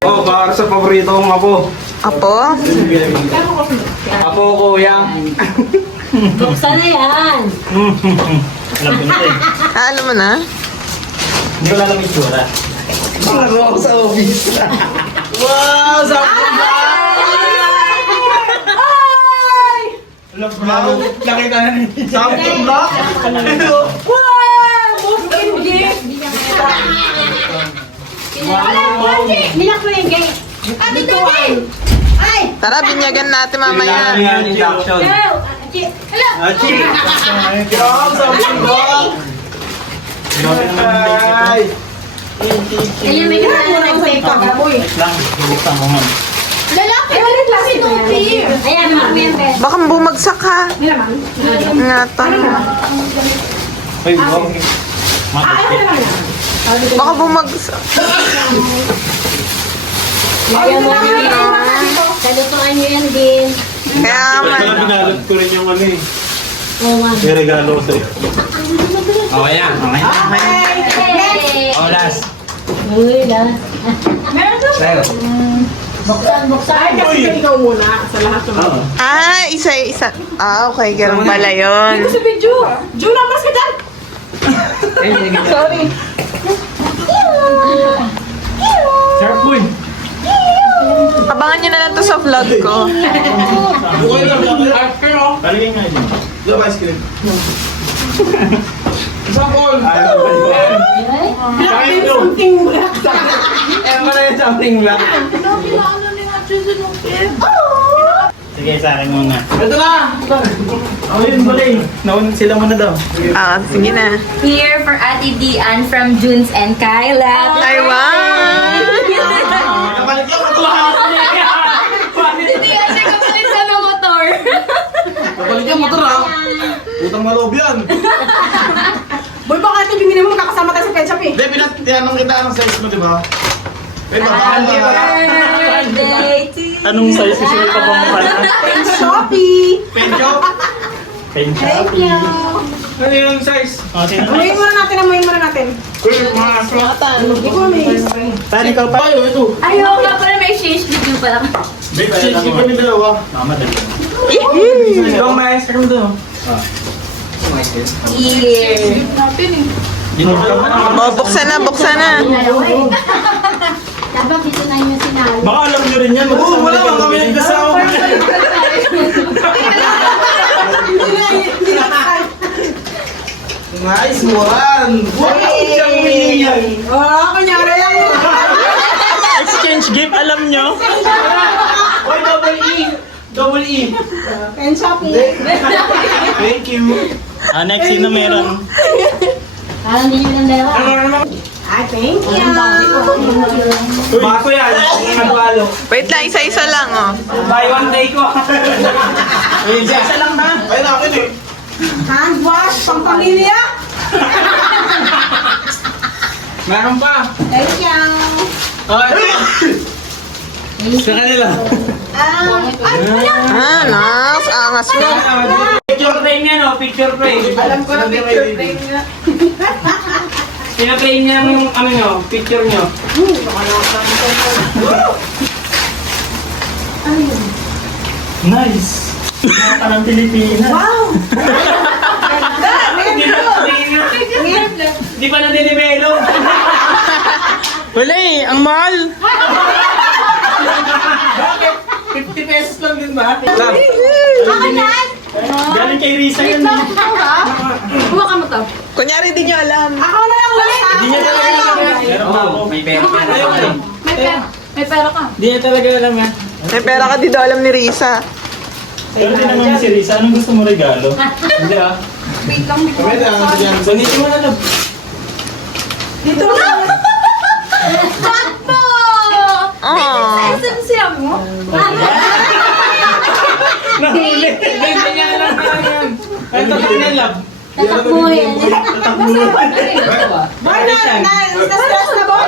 Oh, para sa paborito kong apo. Apo? Apo ko, yang. Buksan na yan. Alam ko na eh. Alam mo na? Hindi ko lang yung tsura. Laro ako sa office. Wow! Sample block! Love block? Nakita na niya. Sample block? Wow! Most gift! Nilak mo yung gate. Ate Tony! Ay! Tara, binyagan natin mamaya. Kailangan yung induction. Hello! Achi! Wow! Sample block! Ay! Kaya may kasalanan sa ikaw. Lang, bubuksan mo man. Lalaki! Ay, wala kasi Tony! Ayan, member. Baka bumagsak ha. Ingatan mo. Ay, wow. Baka bumagsak. Ayan mo yan. Salutuan nyo yan din. Kaya man. Binalot ko rin yung ano eh. Oo nga. May regalo ko sa'yo. Okay yan. Okay. Hey! Oh, last. Uy, last. Sa'yo. Buksan. Kasi ikaw muna sa lahat ng Oo. Ah, isa-isa. Ah, okay. Ganun pala yun. Sa video. Juna, mas ka dyan! Sorry. Sharp boy. Abangan nyo na lang to sa vlog ko. Talagay nga yun. Love ice cream. Black something black. Pala yung something black. Sige, sa akin muna. Ito na! Oh, yun pala eh. Naunod sila muna daw. Ah, sige na. Here for Ate Dian from Junes and Kyla. Ay, wow! Kapalit lang ito ha! Si Dian, siya kapalit sa motor. Kapalit yung motor ha! Utang na loob yan. Boy, baka ito bingin mo kakasama tayo sa pet shop eh. Hindi, tinanong kita anong size mo, di ba? Eh, baka Birthday to you. Anong size gusto mo ipapamukha na? Pet Shopee. Pencho? Thank Thank you. Ano yung size? Oh, sino Amuyin muna natin. Uy, mga aso. Hindi ko amaze. Tan, ikaw pa. Ay, ito. Ayaw nga pala may exchange video pala. Change ko kami dalawa. Mama, dali. Yung maestro mo doon. Yeah. Oh, buksan na, buksan na. Dapat dito na yung sinali. Baka alam nyo rin yan. Oo, wala lang kami nagkasama. Hindi na. Nice one! Wow! Siyang yan! Oh, kunyari lang. Exchange gift, alam nyo? Oy, double E! Double E! Pet Shopee. Thank you! Next, sino meron? Parang hindi nyo lang dalawa. Ay, thank you. Bako yan! Nagpalo! Wait lang, isa-isa lang, oh. Buy one take ko! Ayun siya! Isa lang na! Ayun akin eh! Hand wash, pang pamilya. Meron pa! Thank you. Oh, ito! Sa kanila! Ay, wala. Nice, angas mo. Picture frame yan, oh. Picture frame. Alam ko na picture frame nga. Pina-frame niya yung ano nyo, picture nyo. Nice. Mga ka ng Pilipinas. Wow. Di pa na-develop. Wala eh, ang mahal. 50 pesos lang din ba? Galing kay Risa yun. Kuha ka mo to. Kunyari, di nyo alam. Ako na lang ulit. Hindi niya talaga alam. Meron pa ako. May pera pa. May pera ka. Hindi niya talaga alam yan. May pera ka, di daw alam ni Risa. Pero tinanong si Risa, anong gusto mo regalo? Hindi ah. Wait lang, di ko Pwede ano dyan? Banggitin mo na lang. dito lang. Sakto! Oh. SMC mo? Nahuli. Ganyan niya lang yan. Ay, tapos na love. Tatakbo yan. Boy, na-stress na, boy.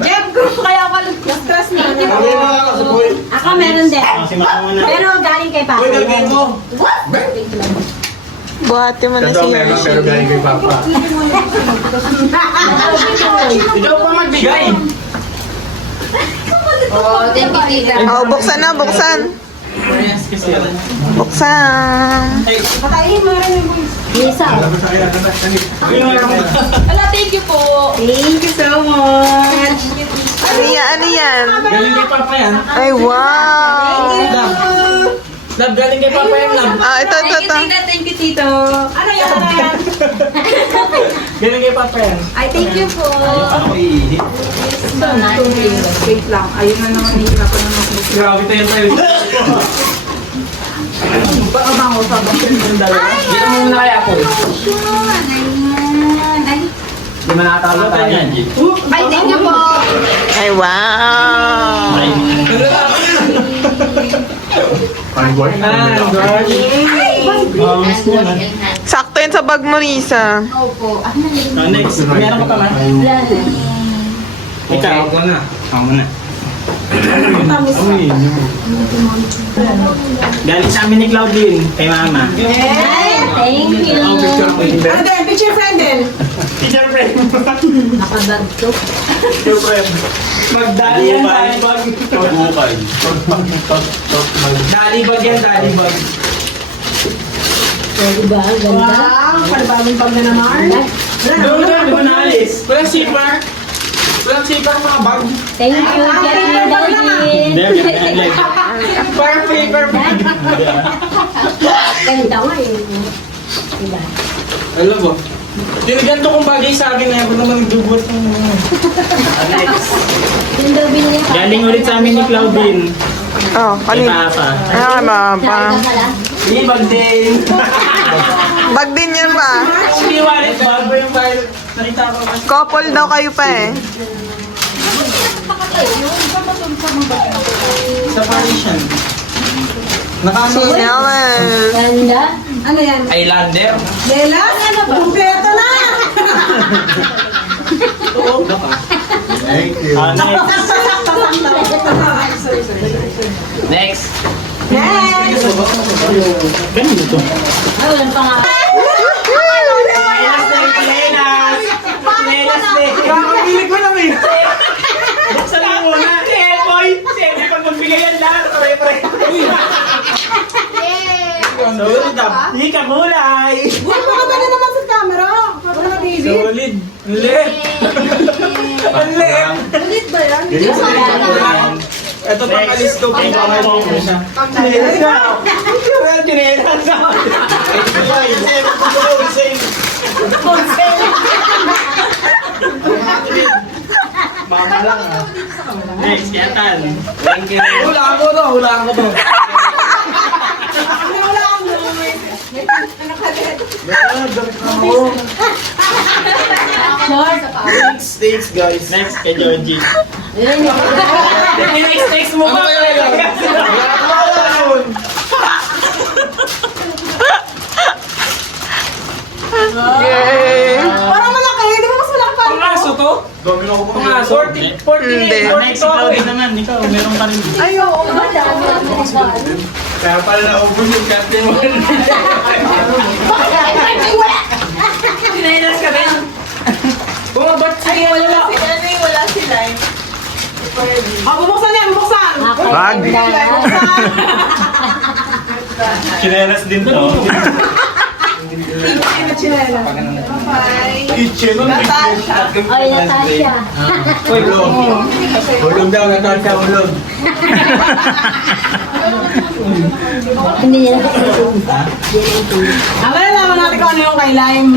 Jeff, Kaya pala. na-stress na. Sabi mo lang ako sa boy. Ako meron din. Si Mama muna. Pero galing kay Papa. Boy, gagawin mo! Buhati mo na si Yoshi. galing kay Papa. Ikaw pa magbigay. Oh, thank you, tita. Oh, buksan na, buksan. Yes, kasi yan. Buksan. Patayin mo rin yung boys. Isa. Wala, thank you po. Thank you so much. Ano yan, ano yan? Galing kay Papa yan. Ay, wow. Love, galing kay Papa yan, love. Ah, ito, ito, Thank you, ito. tita. Thank you, tito. Ano yan? Ano yan? Galing kay Papa yan. Ay, thank you po. Wait lang. Ayun na naman nahihirapan na ako. Grabe tayo tayo. Baka ba ako sa bakit yung dalawa? Hindi mo muna kaya po. Ay, Hindi mo nakatama tayo. ay, thank you po. Ay, wow. Sakto yun sa bag mo, Risa. Opo. Next, meron ka pa man? Ikaw ko na. Ako na. Galing sa amin ni Claudine, kay Mama. Thank you. Ano din? Picture friend din. Teacher friend. Nakabag to. Teacher friend. Magdali yan, dali bag. Bukay. Dali bag yan, dali bag. Diba? Ganda. Wow, panibagong pag na naman. Doon na, di ba naalis? Walang zipper. Walang zipper mga bag. Thank you. Galing Hindi, Daddy. Parang paper bag. Ganda nga eh. Diba? Alam mo, diniganto kong bagay sa akin na ako naman nagdubuhat ng Yung daw binili ko. Galing ulit sa amin ni Claudine. Oh, Kay kanina. Papa. Ah, Mama. Saan ka pala? Hindi, bag din. Bag din yan ba? Hindi wallet bag ba yung bag? Nakita ko kasi. Couple daw kayo pa eh. Sa partition. Si Noel. Ganda. Ano yan? Islander. Lelas? Kumpleto na! Thank you. Next. Next! Ganito. Kakabili ko lang eh. Buksan lang muna. Boy, siyempre pag magbigay yan lahat, pare-pare. Solid ah. Hindi ka kulay. Buwan mo ka ba na naman sa camera? Wala na, David. Solid. Ulit. Ulit. Ulit ba yan? Ito pang alis ko. Pang pang siya. Chinelas ka. Well, chinelas ka. Mama lang ah. Next, Yatan. Thank you. Hulaan ko to. Wala ako. Thanks guys. Next, kay Georgie. Next mo ba? Yay! Parang malaki. Di ba mas malaki pa? Pangaso to? Gawin ako po. Pangaso? 40 Hindi. Next, Chloe naman. Ikaw, meron ka rin. Ay, oo. Kaya pala naubos yung Captain One. Chinelas ka rin. Bumabat siya. Wala sila eh. Bubuksan yan, bubuksan. Wag. Chinelas din to. Kitchen. Ay, Natasha. Hulog. Hulog daw. Natasha hulog. Hindi niya nakakasing. Ang nalaman natin kung ano yung kay Lime.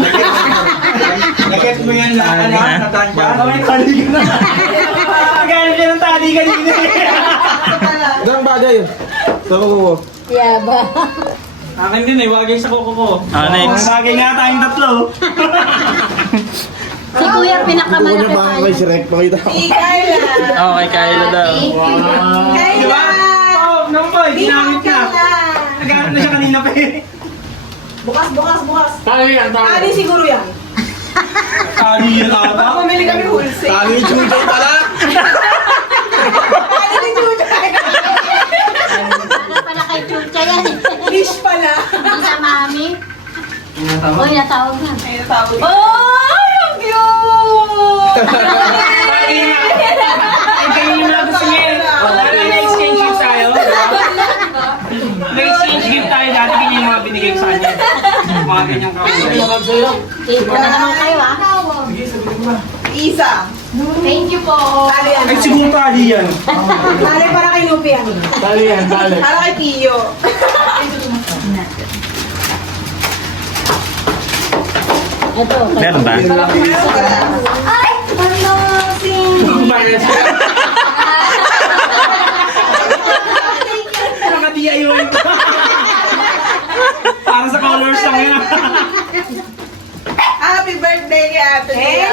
Naget mo yan na ano? Natasha. May tali ka na. Maghanap siya ng tali kanina. Ganang bagay. Sabi ko. Yaba. Akin din eh, wagay sa kuko ko. Next. Bagay nga tayong tatlo. Si Kuya pinakamalaki Baka tayo. kay Shrek. Pakita ko. Si Kyla. Okay, Kyla daw. Kyla. Di ba? Oo, naman, ginamit na. Nagamit na siya kanina pa eh. Bukas. Tali yan, Tali siguro yan. Tali yan ata. Pumili kami wholesale. Tali yung Jujay pala. Tali ni Jujay. Ano pala kay Chucha yan? Fish pala. Hindi sa mami. Uy, natawag na. Ay, ang cute! Tali nga. Ay, kanina na gusto niya eh. Wala na exchange gift tayo. Nag-exchange gift tayo dati, ganyan yung mga binigay ko sa kanya. Mga ganyang kawin. Ito na naman kayo ah. Isa. Thank you po. Tali yan. Ay, siguro tali yan. Tali para kay Lupi yan. Tali yan, tali. Para kay Tiyo. Ito. Meron ba? Ay! Ano? Nakadiya yun. Para sa colors lang yun. Happy birthday kay Ate Tia.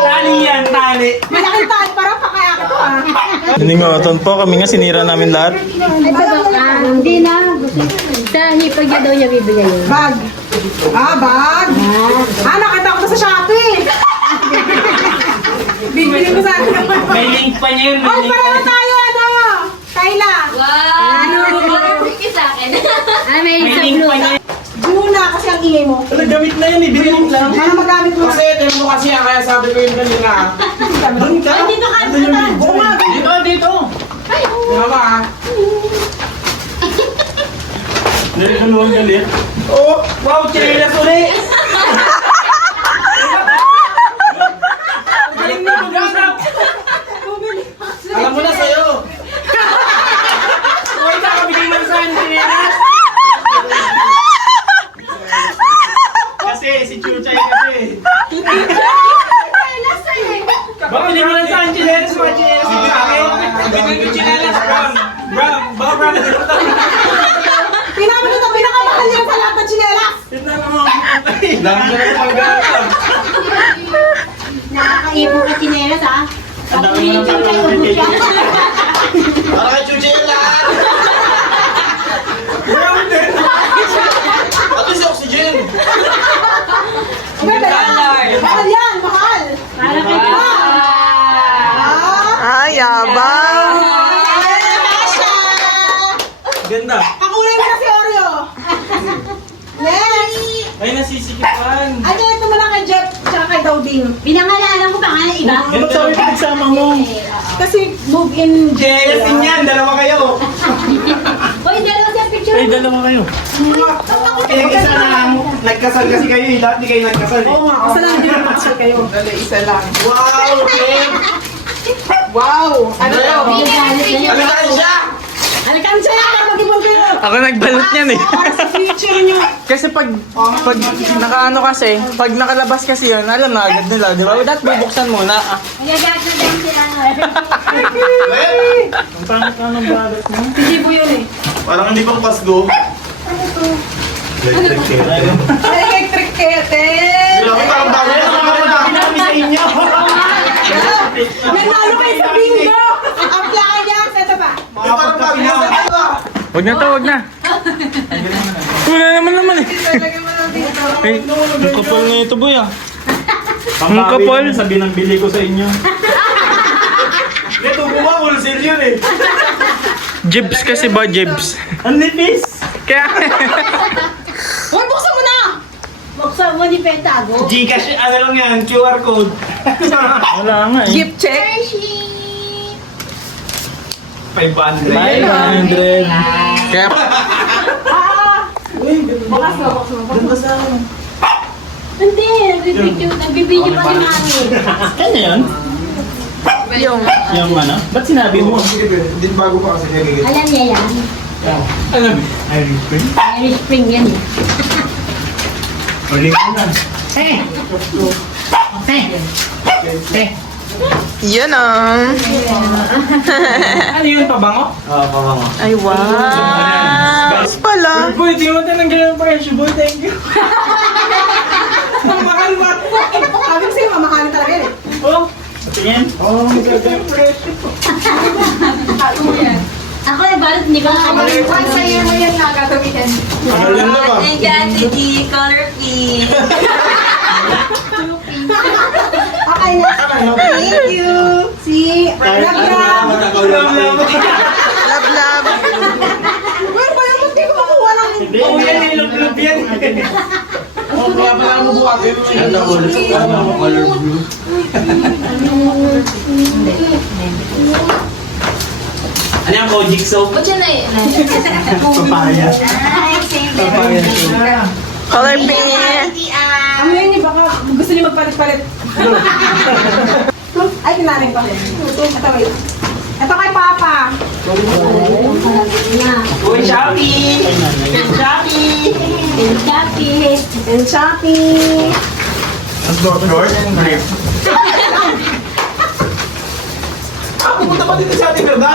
Tali yan, tali. Malaking tali. Parang pakaya ko ah. Hiningoton po kami nga, sinira namin lahat. Hindi na. Sa hipag niya daw niya bibigay yun. Bag. Bag. Nakita ko na sa Shopee. Bibili ko sa akin naman. May link pa niya yun. May Ay, link pa pareho niya. tayo, Kayla. May May sa link blue. pa niya. Juna, kasi ang ingay mo. Wala, gamit na yun eh. Binilink lang. Ano magamit mo? Kasi, tingnan mo kasi yan. Kaya sabi ko yun kanina. Doon ka? Ay, dito ka. Oo nga. Dito, dito. Mama ah. Naliluluwang galit. Oh, wow, chinelas ulit. Galing mo mag-usap. Alam mo na sa'yo. Uy, kakabigay mo sa akin chinelas. Kasi, si Chuchay kasi. Bakit mo lang sa akin chinelas? Mga chinelas yung sa akin. Bigay ko chinelas, brown. Brown, baka brown na dito. Pinakamahal yan sa lahat ng chinelas. Tignan mo. Dami ka na pag-aaral. Nakakaipon ka chinelas ah. Ang dami mo ng tatawag. Para kay Jujay yan lahat. Brown din. At least daw din. Pinangalanan ko pa nga ng iba. Ano ba sabi pinagsama mo? Kasi move in. Jealous din yan, dalawa kayo. Hoy, dalawa sa picture. Ay, dalawa kayo. Yung isa na nagkasal kasi kayo, lahat di kayo nagkasal. Oo nga, kasalanan din ang picture kayo. Dali, isa lang. Wow, Ken! Wow! Ano daw? Ano na siya? Alikan siya para mag-ibon kayo. Ako nagbalot niyan eh. Para sa picture nyo. Kasi pag nakaano kasi, pag nakalabas kasi yun, alam na agad nila, di ba? Dapat bubuksan muna. Nagagat na lang sila. Ang pangit na ng balat mo. Hindi po yun eh. Parang hindi pang Pasko. Electric kettle. Grabe, parang bago na Pinami sa inyo. Nanalo kayo sa bingo. Apply niya. Ito pa. Parang bago na. Wag na to, wag na. Wala naman eh. Ay, ang kapal na ito, boy ah. Ang kapal. Sabi ng bili ko sa inyo. Ito, buwa, wholesale yun eh. Jibs kasi ba, jibs? Ang nipis. Kaya, Hoy, buksan mo na. Buksan mo ni Pentago. Gcash, ano lang yan, QR code. Wala nga eh. gift check. Hershey. 500. 500. Kaya, Bukas mo, bukas mo. Hindi, nagbibideo pa ni Mami. Kanya yan? yung, Yung ano? Ba't sinabi mo? Hindi bago pa kasi nagigit. Alam niya yan. Alam mo? Irish cream? Irish Spring yan eh. Uling ko na. yun ah. Ano yun, pabango? Oo, pabango. Ay, wow. Yes pala. Boy, di mo tayo ng ganyan presyo, boy. Thank you. Ang mahal ba? Sabi ko sa'yo, mamahalin talaga yan eh. Oh, Tingin? oh, ang ganda yung presyo. Ako nagbalot, hindi ko nakabalik. Once a year mo yan gagamitin. Ano lang na ba? Thank you, Ate D. Color pink. Okay na. Thank you. Si Ragam. Love, love. Well, ba yung hindi ko makuha ng... Hindi. Oo, yan, nilog-log yan. Oh, kaya pala mo bukas yun. Ano, color blue. Ano yung Kojic soap? Ba't yun na eh? Papaya. Ay, same there. Color pink. Ano yun yung baka gusto niyo magpalit-palit. Ay, kinarin ko. Ito, wait. Ito kay Papa. Uy, Shopee! Shopee! Shopee! And Shopee. Ang short? Brief. Pupunta pa dito sa ating ganda?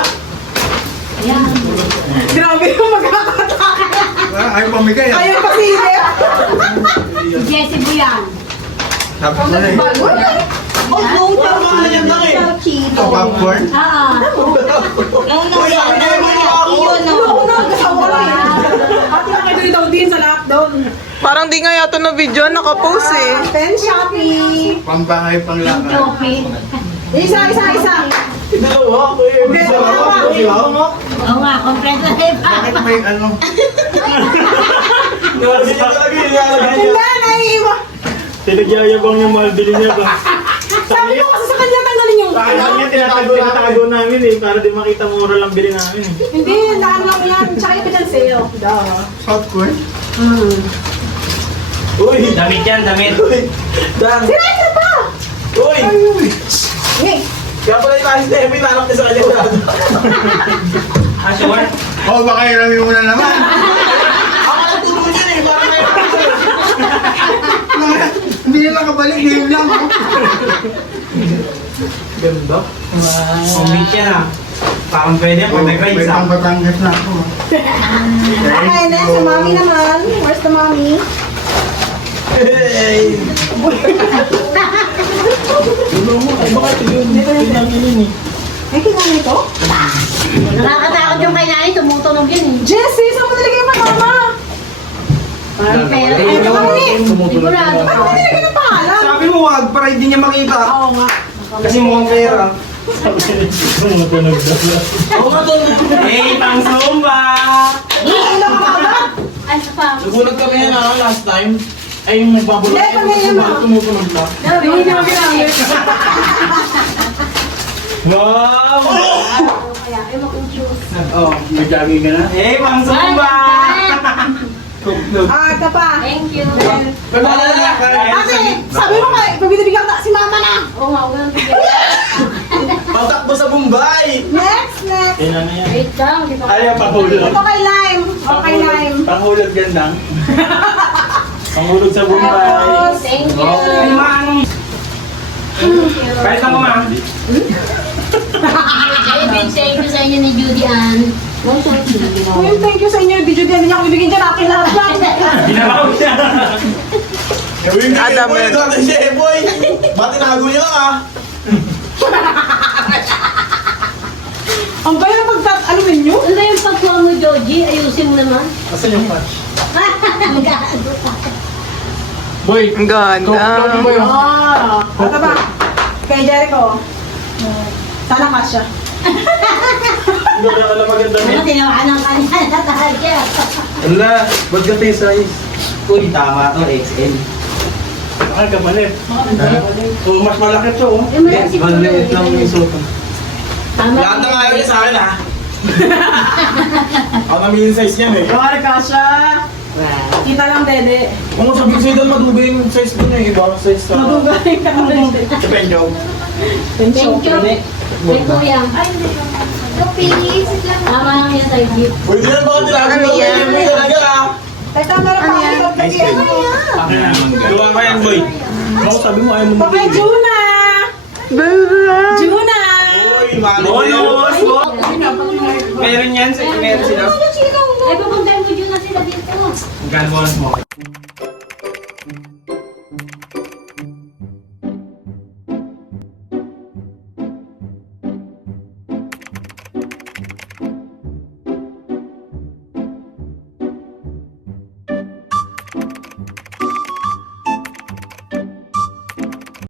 Ayan. Grabe yung magkakataka. Ayaw pamigay ah. Ayaw pa sili. Jessie Buyan. Sabi ko na eh. Oh, no. Parang mga yan lang eh. So cute. Ito, popcorn? Uy, ang gaya mo yung ako. Ano na, kasawa ko eh. Ate na kayo daw din sa lockdown. Parang di nga yata na video, nakapost eh. Pen Shopee. Pambahay pang lakad. Shopee. Isa. Dalawa, kuya. Dalawa. Oo nga, kompreso na iba. Bakit may ano? Kasi pa, Hindi, naiiwa. tinagyayabang yung mahal bili niya ba? Sabi ko kasi sa kanya tanggalin yung... Kaya niya tinatago namin eh, para di makita mura lang bili namin eh. Hindi, daan lang yan. Tsaka yung pinang sale. Popcorn? Uy, damit yan, damit. Dan. Sira ito pa! Uy! Hey, Kaya pala yung tayo si Demi, nanak niya sa kanya. Sure? Oh, baka irami mo na naman. Ako lang turo niyan eh, parang may hindi na nakabalik, game lang. Ganda. Wow. Meet yan ah. Parang pwede pag nag-ride sa. May Batangas na ako. okay, next, sa mommy naman. Where's the mommy? Hey! Ay, baka ito yun. Ito yun eh. Ay, kinain ito? Nakakatakot yung kay nanay, tumutunog yun eh. Jessie, saan mo nilagay yung mama? Parang pera. Ay, ito kami. Sigurado Ano ka. mo nilagay ng pangalan? Sabi mo wag, para hindi niya makita. Oo nga. Kasi mukhang pera. Tumutunog daw. Oo nga doon. Hey, pang Zumba! Ilang ka ba? Ay, sa pa. Nagulat kami yan last time. Ay, yung nagbabulot. Hindi, pag ganyan mo. Tumutunog pa. Hindi naman ginamit. Wow! Kaya, ay makumpiyos. Oh. May jogging ka na? Eh, Mang Zumba! Ito pa. Thank you. Ate, sabi mo kay, pabinibigyan ka si mama na. Oo nga, walang bigyan. Patakbo sa Bombay! Next. Kailan na yan? Wait lang, di ba? Ay, pahulog. Ito kay Lime. Okay, Lime. Panghulog yan lang. Panghulog sa Bombay. Tapos, Thank you. Ay, Mang! Kahit ako, Mang. Ay, big thank you sa inyo ni Judy Ann. Well, thank you sa inyo. Video din niya ako bibigyan dyan. Akin lahat yan. Ginawa ko siya. Adam, Boy, nagkakay siya eh, boy! Ba't tinago niya lang ah? Ang bayo ng ano ninyo? Ano ba yung pagkuha mo, Joji? Ayusin mo naman. Asan yung patch? Gago pa. Boy! Ang ganda. Ito ba? Kay Jericho. Sana kasya. Hindi ko alam maganda Ano, niya. tinawakan ng kanya na talaga. Wala, ba't ka tayo size? Uy, tama to, XL. Ay, kapalit. Oh, mas malaki to oh. Yung malaki ko Maliit lang yung suot. Tama. Lahat ng ayaw niya sa akin ah. Ako namin yung size niyan eh. Yari kasya. Kita lang, Dede. Kung sabihin sa'yo doon, madugay yung size ko na eh. Ibang size to. Madugay ka naman. Depende ako. Thank you. May kuya. Ay, hindi. Please. Tama lang yan sa jeep. Pwede yan baka tinago Ano mo. yan? Pwede talaga ah. Teka, meron pa ako. Ice cream. Akin na. Gawa ka yan, boy. Ako sabi mo ayaw mo Pa kay Juna. Juna. Uy, mali. Bonus! Meron yan, meron sila. Ay, pupuntahin mo yun na sila dito. Magkano bonus mo?